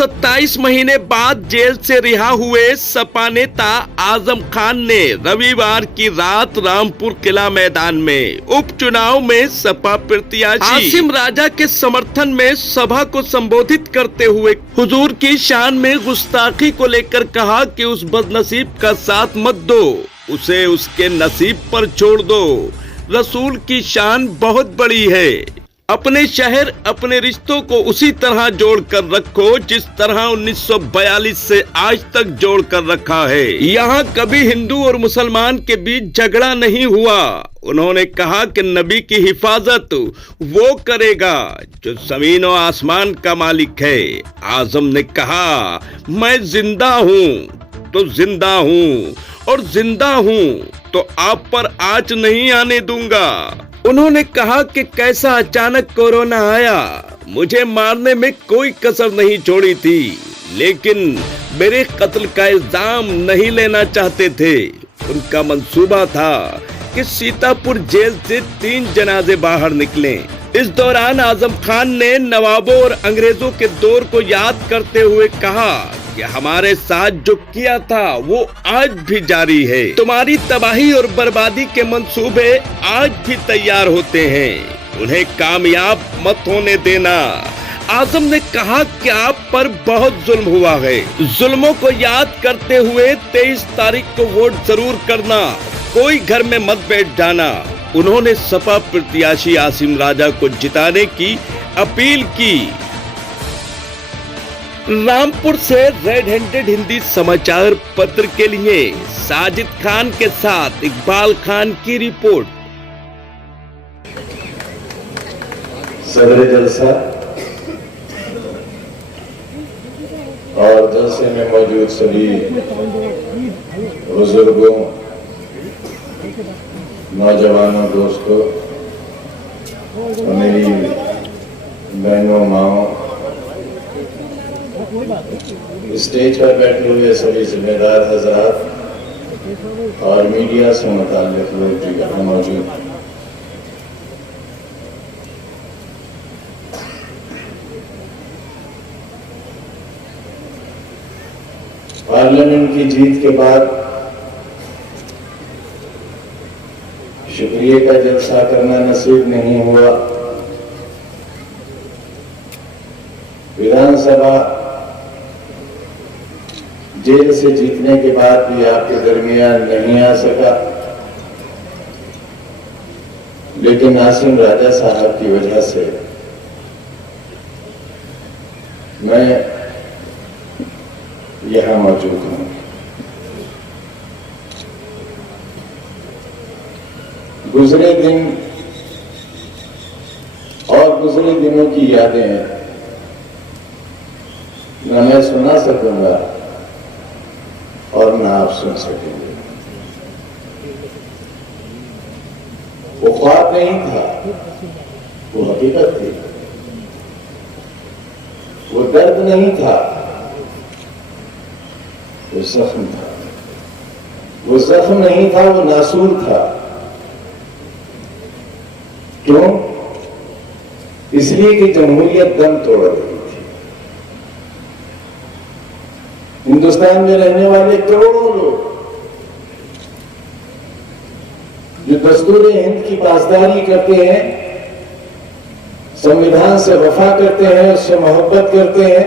27 महीने बाद जेल से रिहा हुए सपा नेता आजम खान ने रविवार की रात रामपुर किला मैदान में उपचुनाव में सपा प्रत्याशी आसिम राजा के समर्थन में सभा को संबोधित करते हुए हुजूर की शान में गुस्ताखी को लेकर कहा कि उस बदनसीब का साथ मत दो, उसे उसके नसीब पर छोड़ दो। रसूल की शान बहुत बड़ी है। अपने शहर अपने रिश्तों को उसी तरह जोड़ कर रखो जिस तरह 1942 से आज तक जोड़ कर रखा है। यहाँ कभी हिंदू और मुसलमान के बीच झगड़ा नहीं हुआ। उन्होंने कहा कि नबी की हिफाजत वो करेगा जो जमीन और आसमान का मालिक है। आजम ने कहा, मैं जिंदा हूँ तो जिंदा हूँ और जिंदा हूँ तो आप पर आँच नहीं आने दूंगा। उन्होंने कहा कि कैसा अचानक कोरोना आया, मुझे मारने में कोई कसर नहीं छोड़ी थी, लेकिन मेरे कत्ल का इल्जाम नहीं लेना चाहते थे। उनका मंसूबा था कि सीतापुर जेल से 3 जनाजे बाहर निकले। इस दौरान आजम खान ने नवाबों और अंग्रेजों के दौर को याद करते हुए कहा कि हमारे साथ जो किया था वो आज भी जारी है। तुम्हारी तबाही और बर्बादी के मंसूबे आज भी तैयार होते हैं, उन्हें कामयाब मत होने देना। आजम ने कहा कि आप पर बहुत जुल्म हुआ है। जुल्मों को याद करते हुए 23 तारीख को वोट जरूर करना, कोई घर में मत बैठ जाना। उन्होंने सपा प्रत्याशी आसिम राजा को जिताने की अपील की। रामपुर से रेड हैंडेड हिंदी समाचार पत्र के लिए साजिद खान के साथ इकबाल खान की रिपोर्ट। सदर जलसा और जलसे में मौजूद सभी बुजुर्गों, नौजवानों, दोस्तों, मेरी बहनों, माओ, स्टेज पर बैठे हुए सभी जिम्मेदार हजरात और मीडिया से मुताल्लिक लोग भी यहाँ मौजूद हैं। पार्लियामेंट की जीत के बाद शुक्रिया का जलसा करना नसीब नहीं हुआ। विधानसभा जेल से जीतने के बाद भी आपके दरमियान नहीं आ सका, लेकिन आसिम राजा साहब की वजह से मैं यहां मौजूद हूं। गुजरे दिन और गुजरे दिनों की यादें न मैं सुना सकूंगा और ना आप सुन सकेंगे। वो ख्वाब नहीं था, वो हकीकत थी। वो दर्द नहीं था, वो जख्म था। वो जख्म नहीं था, वो नासूर था। क्यों? इसलिए कि जमहूरियत दम तोड़ रही थी। हिंदुस्तान में रहने वाले करोड़ों लोग जो दस्तूर हिंद की पासदारी करते हैं, संविधान से वफा करते हैं, उससे मोहब्बत करते हैं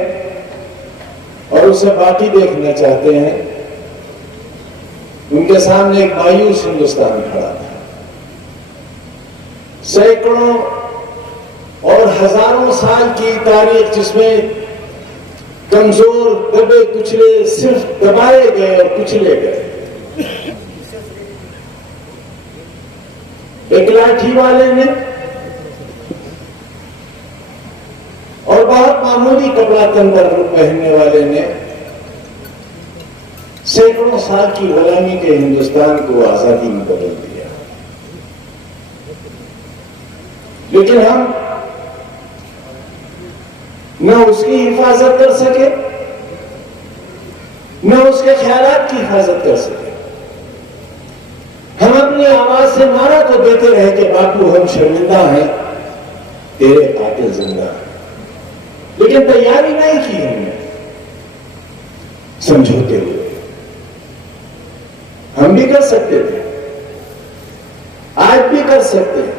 और उसे बाकी देखना चाहते हैं, उनके सामने एक मायूस हिंदुस्तान खड़ा था। सैकड़ों और हजारों साल की तारीख जिसमें कमजोर, दबे कुचले सिर्फ दबाए गए और कुचले गए। एक लाठी वाले ने और बहुत मामूली कपड़ा तन पर पहनने वाले ने सैकड़ों साल की गुलामी के हिंदुस्तान को आजादी में बदल दिया। लेकिन हम न उसकी हिफाजत कर सके, न उसके ख्यालात की हिफाजत कर सके। हम अपनी आवाज से नारा तो देते रहे कि बापू हम शर्मिंदा हैं, तेरे कातिल जिंदा है, लेकिन तैयारी नहीं की हमने। समझौते हुए। हम भी कर सकते थे, आज भी कर सकते हैं,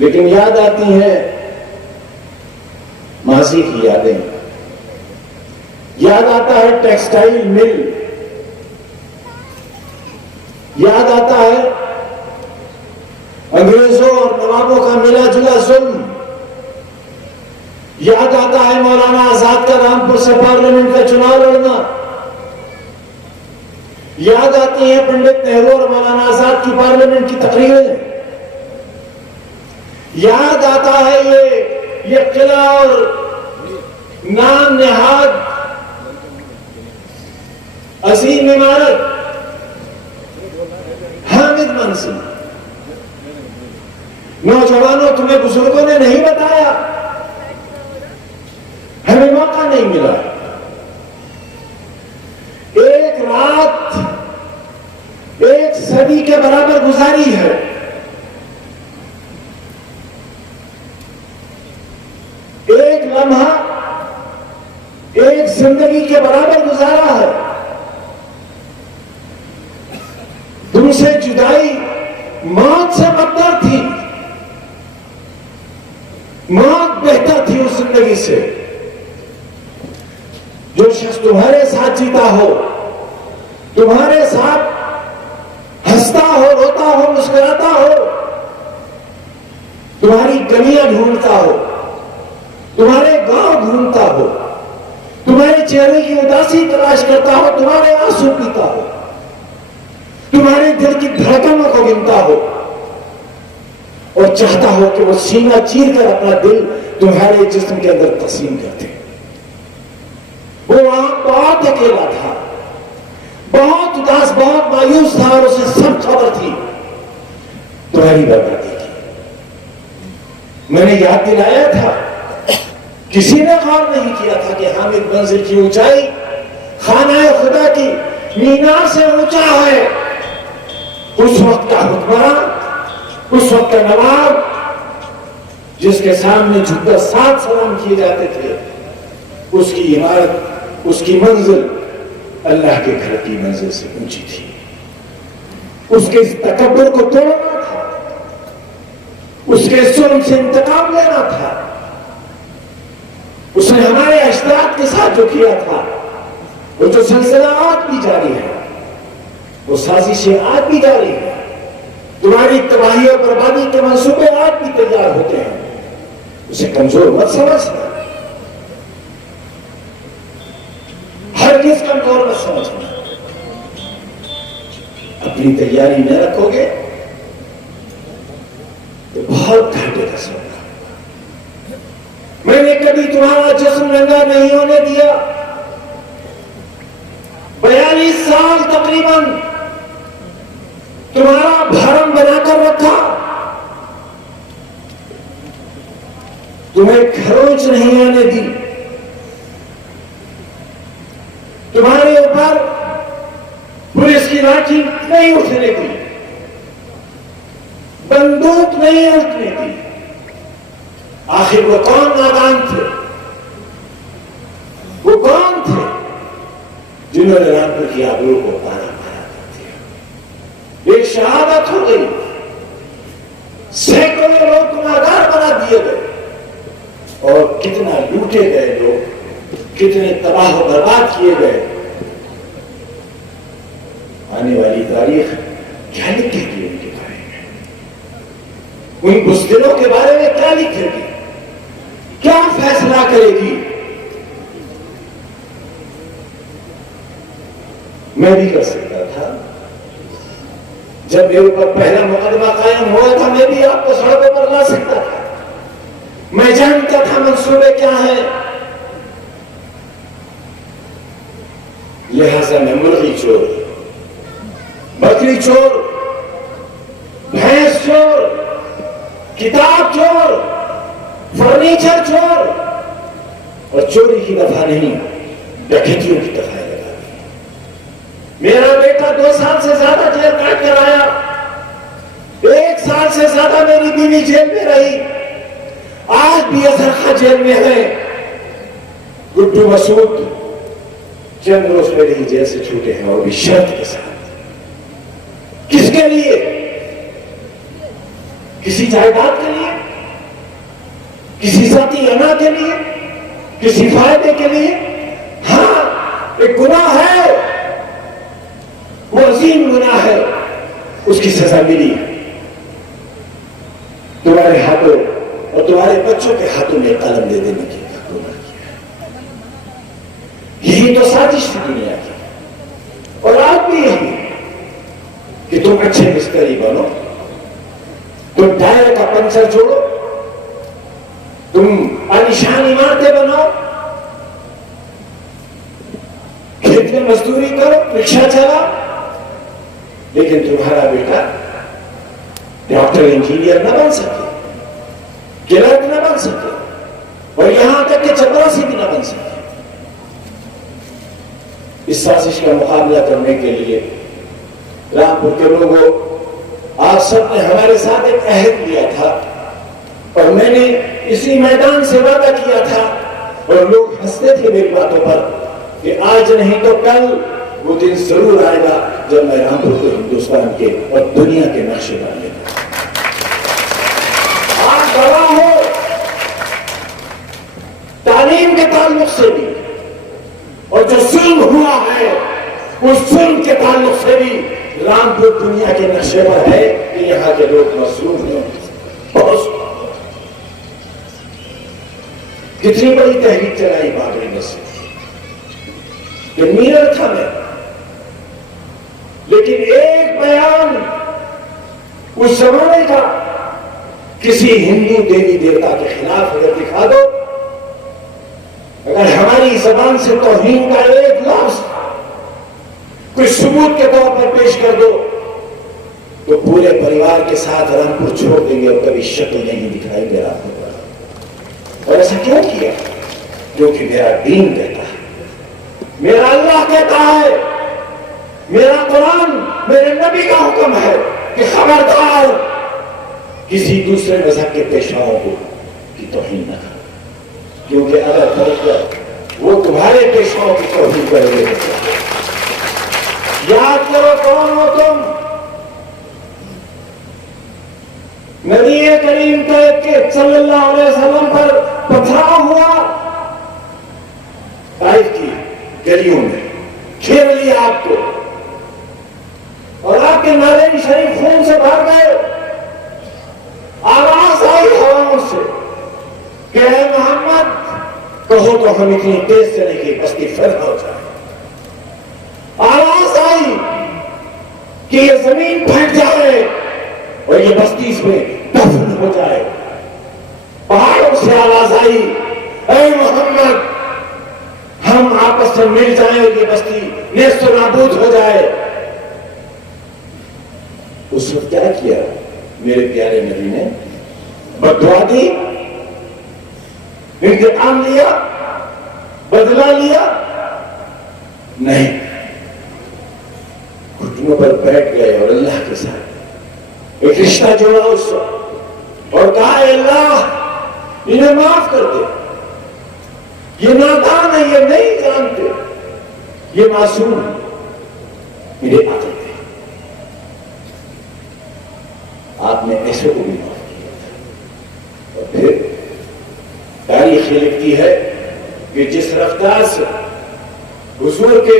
लेकिन याद आती हैं माजी की यादें, याद आता है टेक्सटाइल मिल, याद आता है अंग्रेजों और नवाबों का मिला जुला जुल्म, याद आता है मौलाना आजाद का रामपुर से पार्लियामेंट का चुनाव लड़ना, याद आती है पंडित नेहरू और मौलाना आजाद की पार्लियामेंट की तकरीरें, याद आता है ये किला और नाम नेहाद अजीम इमारत हामिद मंजिल। नौजवानों, तुम्हें बुजुर्गों ने नहीं बताया, हमें मौका नहीं मिला। एक रात एक सदी के बराबर गुजारी है। एक लम्हा एक जिंदगी के बराबर गुजारा है। तुमसे जुदाई मौत से बदतर थी, मौत बेहतर थी उस जिंदगी से। जो शख्स तुम्हारे साथ जीता हो, तुम्हारे साथ हंसता हो, रोता हो, मुस्कुराता हो, तुम्हारी गलियां ढूंढता हो, तुम्हारे गांव घूमता हो, तुम्हारे चेहरे की उदासी तलाश करता हो, तुम्हारे आंसू पीता हो, तुम्हारे दिल की धड़कनों को गिनता हो और चाहता हो कि वो सीना चीर कर अपना दिल तुम्हारे जिस्म के अंदर तकसीम कर दे। वो वहां बहुत अकेला था, बहुत उदास, बहुत मायूस था और उसे सब खबर थी तुम्हारी बर्बादी की। मैंने याद दिलाया था, किसी ने गौर नहीं किया था कि हामिद मंजिल की ऊंचाई खाना खुदा की मीनार से ऊंचा है। उस वक्त का हुक्मरान, उस वक्त का नवाब, जिसके सामने झुककर 7 सलाम किए जाते थे, उसकी इमारत, उसकी मंजिल अल्लाह के घर की मंजिल से ऊंची थी। उसके इस तकब्बुर को तोड़ना था, उसके जुल्म से इंतकाम लेना था। उसने हमारे अजदाद के साथ जो किया था, वो जो सिलसिला आज भी जारी है, वो साजिशें आज भी जारी है, तुम्हारी तबाही और बर्बादी के मंसूबे आज भी तैयार होते हैं। उसे कमजोर मत समझना, हरगिज कमजोर मत समझना। अपनी तैयारी न रखोगे तो बहुत घाटे का सौदा। मैंने कभी तुम्हारा जिस्म नंगा नहीं होने दिया। 42 साल तकरीबन तुम्हारा भरम बनाकर रखा, तुम्हें खरोंच नहीं आने दी, तुम्हारे ऊपर पुलिस की लाठी नहीं उठने दी, बंदूक नहीं उठने दी। आखिर वो कौन नादान थे? वो कौन थे जिन्होंने रामपुर की आबरू को पारा मारा कर दिया? एक शहादत हो गई, सैकड़ों लोग गुनाहगार बना दिए गए और कितना लूटे गए लोग, कितने तबाह और बर्बाद किए गए। आने वाली तारीख क्या लिखेगी उनके बारे में? उन बुज़दिलों के बारे में क्या लिखेगी? क्या फैसला करेगी? मैं भी कर सकता था। जब मेरे ऊपर पहला मुकदमा कायम हुआ था, मैं भी आपको सड़कों पर ला सकता था। मैं जानता था मंसूबे क्या है, लिहाजा मैं मुर्गी चोर, बकरी चोर, भैंस चोर, किताब चोर, फर्नीचर चोर और चोरी की दफा नहीं, डकैतियों की दफा लगा दी। मेरा बेटा 2 साल से ज्यादा जेल काट कर आया, 1 साल से ज्यादा मेरी बीवी जेल में रही, आज भी अजहर खां जेल में है। गुड्डू मसूद चंद रोज पहले ही जेल से छूटे हैं, और भी शर्त के साथ। किसके लिए? किसी जायदाद के लिए, किसी जाति अना के लिए, किसी फायदे के लिए? हाँ, एक गुनाह है, वो अजीम गुनाह है, उसकी सजा मिली है। तुम्हारे हाथों और तुम्हारे बच्चों के हाथों में कलम दे देने की गुनाह किया है। यही तो साजिश थी दुनिया की, और आज भी यही कि तुम अच्छे मिस्त्री बनो, तुम टायर का पंचर जोड़ो, तुम आलिशान इमारतें बनाओ, खेत में मजदूरी करो, रिक्शा चलाओ, लेकिन तुम्हारा बेटा डॉक्टर इंजीनियर न बन सके, क्लर्क न बन सके, और यहां तक कि चपरासी भी न बन सके। इस साजिश का मुकाबला करने के लिए रामपुर के लोगों, आप सबने हमारे साथ एक अहद लिया था, और मैंने इसी मैदान से वादा किया था, और लोग हंसते थे मेरी बातों पर कि आज नहीं तो कल वो दिन जरूर आएगा जब मैं रामपुर को हिंदुस्तान के और दुनिया के नक्शे डालेगा। आप गवाह हो, तालीम के ताल्लुक से भी, और जो जुल्म हुआ है उस जुल्म के ताल्लुक से भी रामपुर दुनिया के नक्शे पर है कि यहां के लोग मजलूम हैं। बहुत कितनी बड़ी तहरीक चलाई बाबरी मस्जिद कि मीरर था मैं, लेकिन एक बयान उस जमाने का किसी हिंदू देवी देवता के खिलाफ अगर दिखा दो, अगर हमारी जबान से तौहीन का एक लफ्ज कोई सबूत के तौर पर पेश कर दो, तो पूरे परिवार के साथ रामपुर छोड़ देंगे और कभी शक्ल नहीं दिखाएंगे रामपुर पर। और ऐसा क्यों किया? क्योंकि मेरा दीन कहता है, मेरा अल्लाह कहता है, मेरा कुरान, मेरे नबी का हुक्म है कि खबरदार किसी दूसरे मजहब के पेशवाओं को की तौहीन न करो, क्योंकि अगर करोगे वो तुम्हारे पेशवाओं की तौहीन करेंगे। याद करो कौन हो तुम। नबी करीम के सल्लल्लाहु अलैहि वसल्लम पर पथराव हुआ, ताइफ की गलियों में घेर लिया आपको, और आपके नारे शरीफ खून से भर गए। आवाज आई हवाओं से कि ऐ मोहम्मद, कहो तो हम इतनी तेज चले कि बस्ती फर्क हो जाए। आवाज आई कि ये जमीन फट जाए और ये बस्ती इसमें दफन हो जाए। पहाड़ों से आवाज आई, ऐ मोहम्मद, हम आपस में मिल जाए और ये बस्ती नेस्तो नाबूद हो जाए। उस वक्त क्या किया मेरे प्यारे नबी ने? बददुआ दी, इंतकाम लिया, बदला लिया? नहीं, घुटनों पर बैठ गए और अल्लाह के साथ एक रिश्ता जोड़ा उससे और कहा, अल्लाह इन्हें माफ कर दे, ये नादान है, ये नहीं जानते, ये मासूम है, मेरे आदत है। आपने ऐसे को भी माफ किया था। और फिर तारीख लिखती है कि जिस रफ्तार से हुजूर के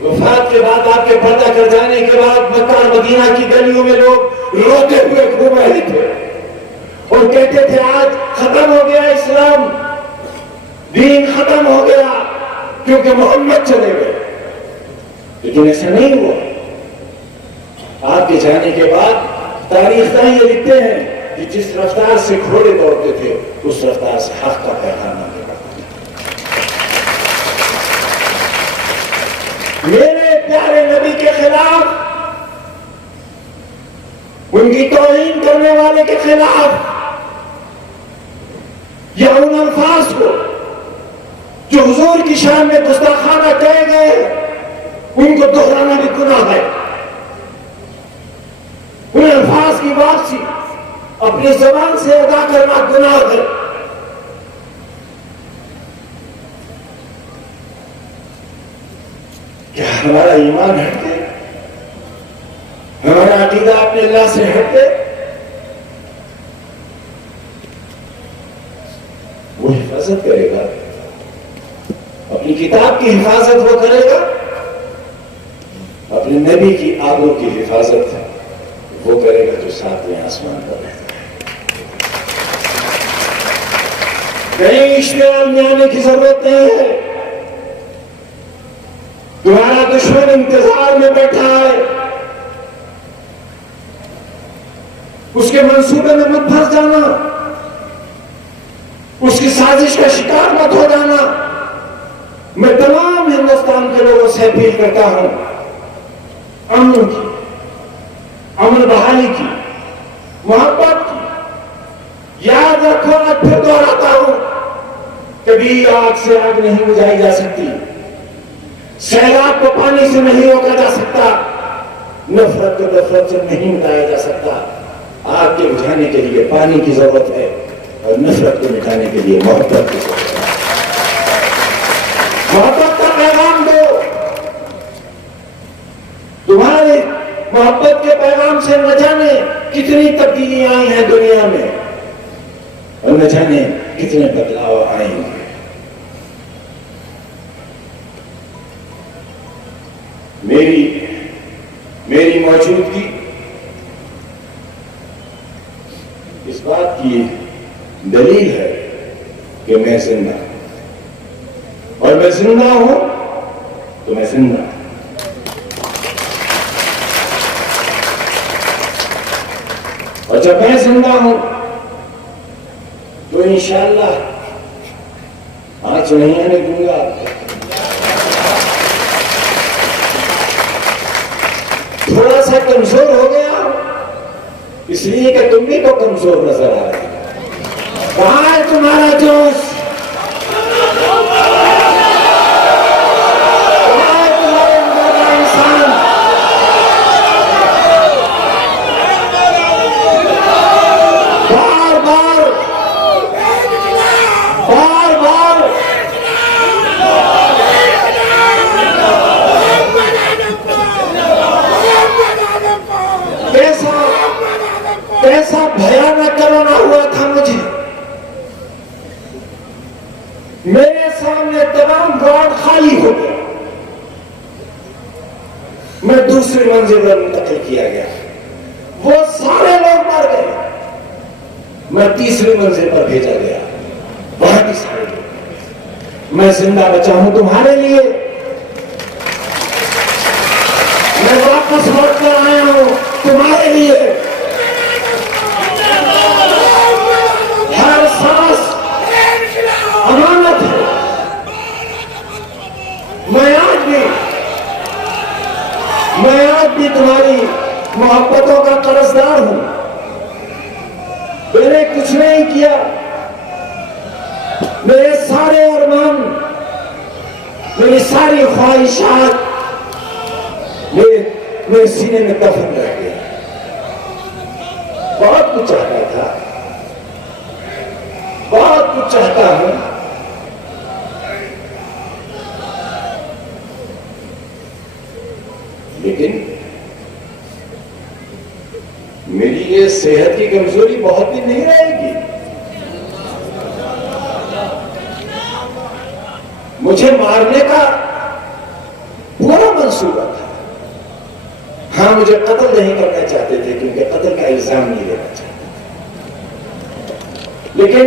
वफात के बाद, आपके पर्दा कर जाने के बाद मक्का और मदीना की गलियों में लोग रोते हुए घूम रहे थे और कहते थे आज खत्म हो गया इस्लाम, दीन खत्म हो गया क्योंकि मोहम्मद चले गए। लेकिन ऐसा नहीं हुआ। आपके जाने के बाद तारीखदान ये लिखते हैं कि जिस रफ्तार से घोड़े दौड़ते थे उस रफ्तार से हक का पैगाम आगे बढ़ता था। मेरे प्यारे नबी के खिलाफ, उनकी तौहीन करने वाले के खिलाफ, या उन अल्फाज को जो हुजूर की शान में गुस्ताखाना कहे गए, उनको दोहराना भी गुनाह है। उन अल्फाज की वापसी अपनी जबान से अदा करना गुनाह है। क्या हमारा ईमान हट गया? हमारा अकीदा अपने अल्लाह से हट गया? वो हिफाजत करेगा, अपनी किताब की हिफाजत वो करेगा, अपने नबी की आबरू की हिफाजत वो करेगा जो सातवें आसमान पर रहता है। कहीं इश्तेहार में आने की जरूरत नहीं है। तुम्हारा दुश्मन इंतजार में बैठा है, उसके मंसूबे में मत फंस जाना, उसकी साजिश का शिकार मत हो जाना। मैं तमाम हिंदुस्तान के लोगों से अपील करता हूं, अमन की, अमन बहाली की, मोहब्बत की। याद रखो, मैं फिर दोहराता हूं, कभी आग से आग नहीं बुझाई जा सकती, सैलाब को पानी से नहीं रोका जा सकता, नफरत को नफरत से नहीं मिटाया जा सकता। आग के बुझाने के लिए पानी की जरूरत है और नफरत को मिटाने के लिए मोहब्बत की जरूरत है। मोहब्बत का पैगाम दो। तुम्हारे मोहब्बत के पैगाम से न जाने कितनी तब्दीलियां आई हैं दुनिया में और न जाने कितने बदलाव आएंगे। मेरी मौजूदगी इस बात की दलील है कि मैं जिंदा हूं, और मैं जिंदा हूं तो मैं जिंदा हूं। और जब मैं जिंदा हूं तो इंशाअल्लाह आंच नहीं आने दूंगा। थोड़ा सा कमजोर हो गया इसलिए कि तुम भी तो कमजोर नजर आ रहे हो। कहां है तुम्हारा जोश? कहां है तुम्हारे अंदर का इंसान? बार बार कैसा भयानक कोरोना हुआ था मुझे। मेरे सामने तमाम वार्ड खाली हो गया, मैं दूसरी मंजिल पर मुंतकिल किया गया, वो सारे लोग मर गए, मैं तीसरी मंजिल पर भेजा गया, वहां भी सारे लोग। मैं जिंदा बचा हूं तुम्हारे लिए, मैं वापस लौट कर आया हूं तुम्हारे लिए। हर सांस अमानत है। मैं आज भी तुम्हारी मोहब्बतों का कर्जदार हूं। मैंने कुछ नहीं किया, मेरे सारे अरमान, मेरी सारी ख्वाहिशात मेरे सीने में दफन रह गया। बहुत कुछ चाहता था, बहुत कुछ चाहता हूं, लेकिन मेरी ये सेहत की कमजोरी बहुत दिन नहीं रहेगी। मुझे मारने का पूरा मंसूबा था। हाँ, मुझे कत्ल नहीं करना चाहते थे क्योंकि कत्ल का इल्जाम नहीं लेना चाहते थे, लेकिन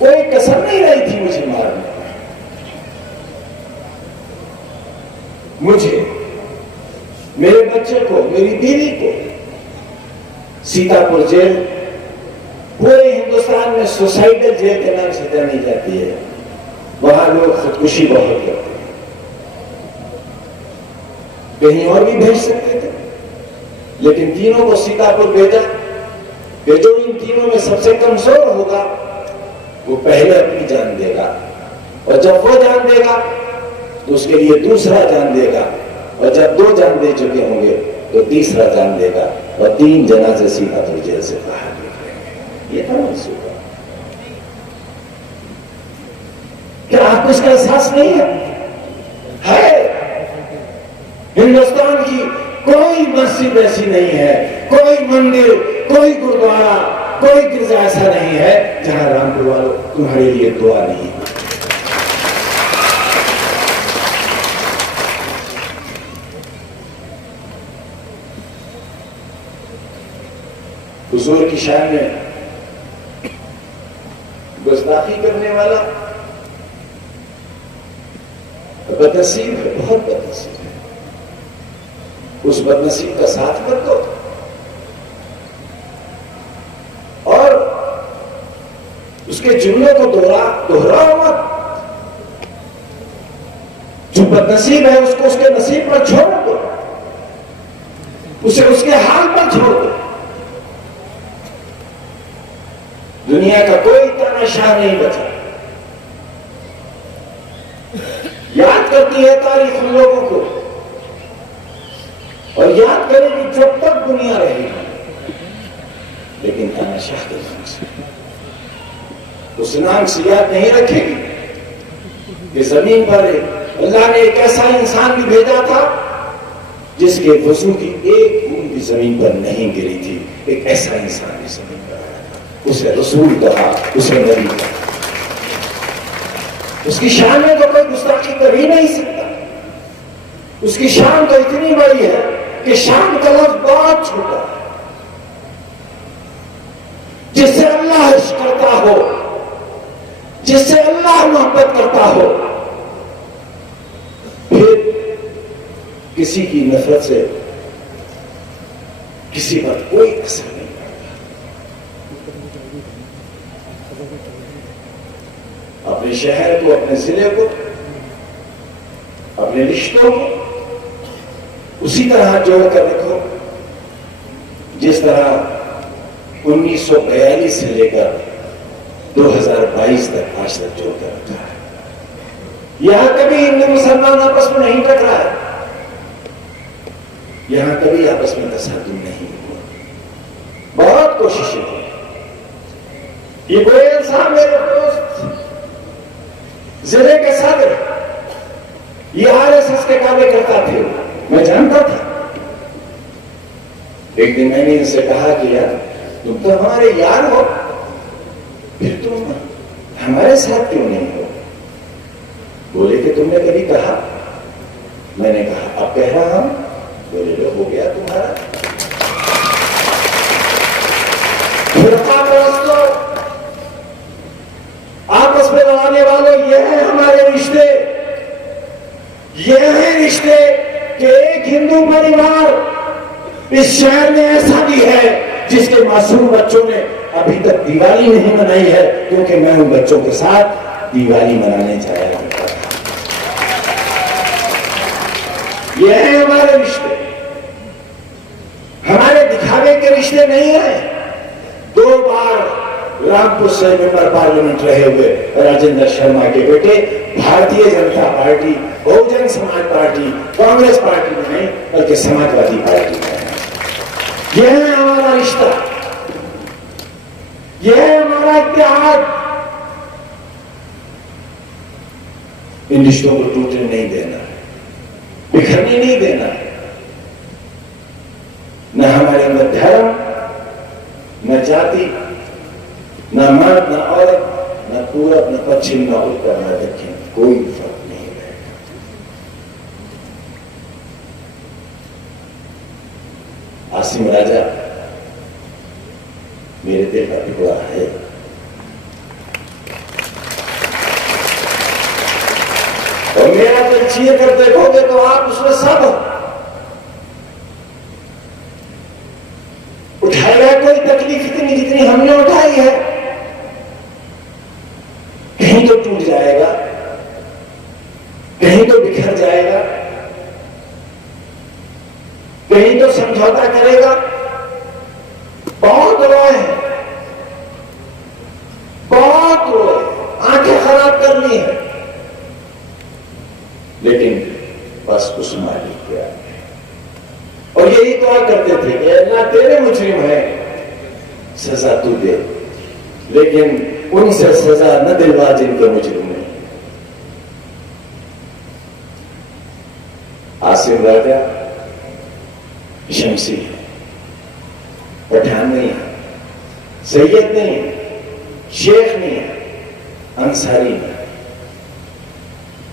कोई कसर नहीं रही थी मुझे मारने में। मुझे, मेरे बच्चे को, मेरी बीवी को सीतापुर जेल, पूरे हिंदुस्तान में सुसाइडल जेल के नाम से जानी जाती है, वहां लोग खुदकुशी बहुत करते हैं। कहीं और भी भेज सकते थे, लेकिन तीनों को सीतापुर भेजा कि जो इन तीनों में सबसे कमजोर होगा वो पहले अपनी जान देगा, और जब वो जान देगा तो उसके लिए दूसरा जान देगा, और जब 2 जान दे चुके होंगे तो तीसरा जान देगा, और 3 जनाजे सीतापुर जेल से बाहर निकलेंगे। ये था मंसूबा। क्या आपको इसका एहसास नहीं है? हिंदुस्तान की कोई मस्जिद ऐसी नहीं है, कोई मंदिर, कोई गुरुद्वारा, कोई गिरजा ऐसा नहीं है जहां रामपुर वालों तुम्हारे लिए दुआ नहीं है। हुजूर की शान में गुस्ताखी करने वाला बदनसीब है, बहुत बदनसीब है। उस बदनसीब का साथ मत दो और उसके जुमले को दोहराओ मत। जो बदनसीब है उसको उसके नसीब पर छोड़ दो, उसे उसके हाल पर छोड़ दो। दुनिया का कोई तानाशाह नहीं बचा। याद करती है तारीख उन लोगों को और याद करेगी जब तक दुनिया रहेगी, लेकिन तानाशाह के नाम से, उस नाम से याद नहीं रखेगी कि जमीन पर अल्लाह ने एक ऐसा इंसान भी भेजा था जिसके वजू की एक बूंद भी जमीन पर नहीं गिरी थी। एक ऐसा इंसान भी जमीन पर आया था, उसे रसूल कहा, उसे नबी कहा। उसकी शान में तो कोई गुस्ताखी कर ही नहीं सकता। उसकी शान तो इतनी बड़ी है कि शान का लफ्ज बहुत छोटा है। जिससे अल्लाह इश्क करता हो, जिससे अल्लाह मोहब्बत करता हो, फिर किसी की नफरत से किसी पर कोई असर नहीं पड़ता। अपने शहर को, अपने जिले को, अपने रिश्तों को उसी तरह जोड़ कर रखो जिस तरह 1942 से लेकर 2022 तक आज तक जोड़ कर रखा है। यहां कभी हिंदू मुसलमान आपस में नहीं टकराए, यहां कभी आपस में तसादुम नहीं हुआ। बहुत कोशिशें की। ये गोयल साहब मेरे दोस्त, जिले के सदर, ये आरएसएस के कार्यकर्ता थे, मैं जानता था। एक दिन मैंने इनसे कहा कि यार तुम तो हमारे यार हो, फिर तुम हमारे साथ क्यों नहीं हो? बोले कि तुमने कभी कहा? मैंने कहा अब कह रहा हूं। बोले लो, हो गया तुम्हारा। फिरका परस्तों, आपस में लड़ाने वालों, ये है हमारे रिश्ते। ये है रिश्ते कि एक हिंदू परिवार इस शहर में ऐसा भी है जिसके मासूम बच्चों ने अभी तक दिवाली नहीं मनाई है, क्योंकि मैं उन बच्चों के साथ दिवाली मनाने जाया करता था। ये है हमारे रिश्ते, हमारे दिखावे के रिश्ते नहीं है। 2 बार रामपुर से मेंबर पार्लियामेंट रहे हुए राजेंद्र शर्मा के बेटे Bharatiya Janata party, Bahujan Samaj party, Congress party में नहीं बल्कि समाजवादी पार्टी में है। यह है हमारा रिश्ता, यह है हमारा इत्तेहाद। इन रिश्तों को टूटने नहीं देना, बिखरने नहीं देना। न हमारे अंदर धर्म, न जाति, न मर्द, न औरत, न पूरब, न पश्चिम, न उत्तर, न दक्षिण, कोई फर्क नहीं रहेगा। आसिम राजा मेरे दिल का टुकड़ा है। और मेरा दिल चीर कर देखोगे तो आप उसमें सब उठाएगा। कोई तकलीफ इतनी जितनी हमने उठाई है, कहीं तो टूट जाएगा, कहीं तो बिखर जाएगा, कहीं तो समझौता करेगा। बहुत रोए, बहुत रोए, आंखें खराब कर ली है, लेकिन बस उस मालिक के आगे। और यही दुआ करते थे कि अल्लाह तेरे मुजरिम है, सजा तू दे, लेकिन उनसे सजा न दिलवा जिनके मुजरिम नहीं। आसिम राजा शमसी है, पठान नहीं है, सैयद नहीं है, शेख नहीं है, अंसारी नहीं है।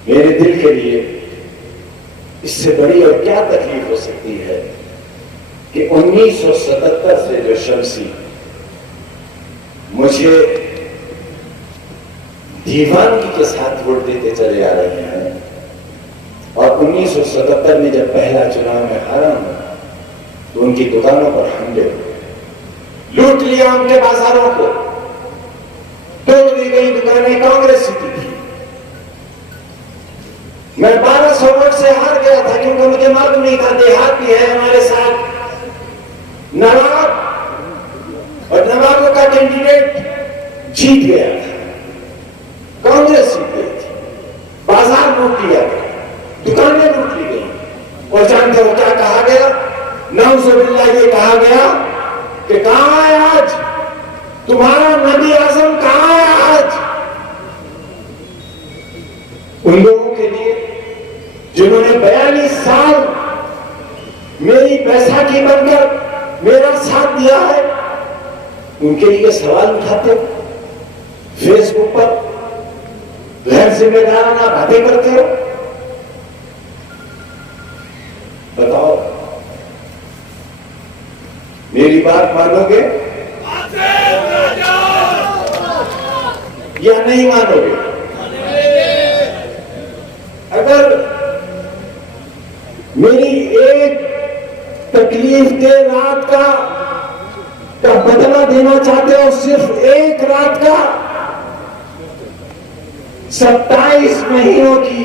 मेरे दिल के लिए इससे बड़ी और क्या तकलीफ हो सकती है कि 1977 से जो शमसी मुझे दीवानगी के साथ वोट देते चले आ रहे हैं और 1977 में जब पहला चुनाव में हारा हूं तो उनकी दुकानों पर हमले हुए, लूट लिया उनके बाजारों को, तोड़ दी गई दुकानें, कांग्रेस जीती थी। मैं 1200 वोट से हार गया था क्योंकि मुझे मालूम नहीं था देहात भी है हमारे साथ, नवाब और नवाबों का कैंडिडेट जीत गया था, कांग्रेस जीत गई थी, बाजार लूट लिया गया, दुकानें लूट ली गई। और जानते हो क्या कहा गया? नाउजुबिल्लाह, ये कहा गया कि कहां है आज तुम्हारा नबी आजम, कहां है आज? उन लोगों के लिए जिन्होंने 42 साल मेरी बैसाखी बनकर मेरा साथ दिया है, उनके लिए सवाल उठाते हो, फेसबुक पर गैर जिम्मेदाराना बातें करते हो। बताओ, मेरी बात मानोगे या नहीं मानोगे? अगर मेरी एक तकलीफ के रात का बदला देना चाहते हो, सिर्फ एक रात का, 27 महीनों की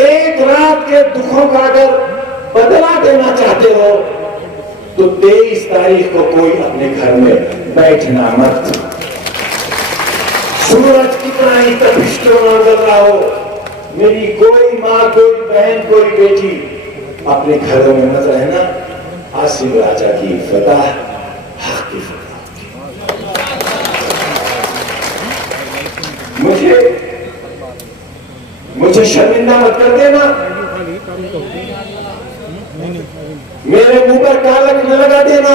एक रात के दुखों का अगर बदला देना चाहते हो तो 23 तारीख को कोई अपने घर में बैठना मत। सूरज कितना ही तपिश क्यों ना कर रहा हो, मेरी कोई माँ, कोई बहन, कोई बेटी अपने घरों में मत रहना। आसिम राजा की फतह, हक की फतह। मुझे शर्मिंदा मत कर देना, मेरे मुंह पर कालक न लगा देना,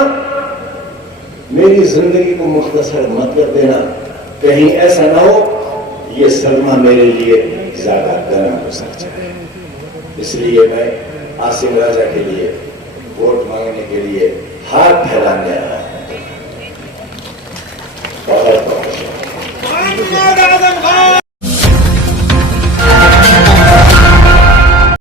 मेरी जिंदगी को मुख्तसर मत कर देना। कहीं ऐसा ना हो ये सदमा मेरे लिए ज्यादा गर्म हो सकता है। इसलिए मैं आसिम राजा के लिए वोट मांगने के लिए हाथ फैलाने आया हूं। बहुत बहुत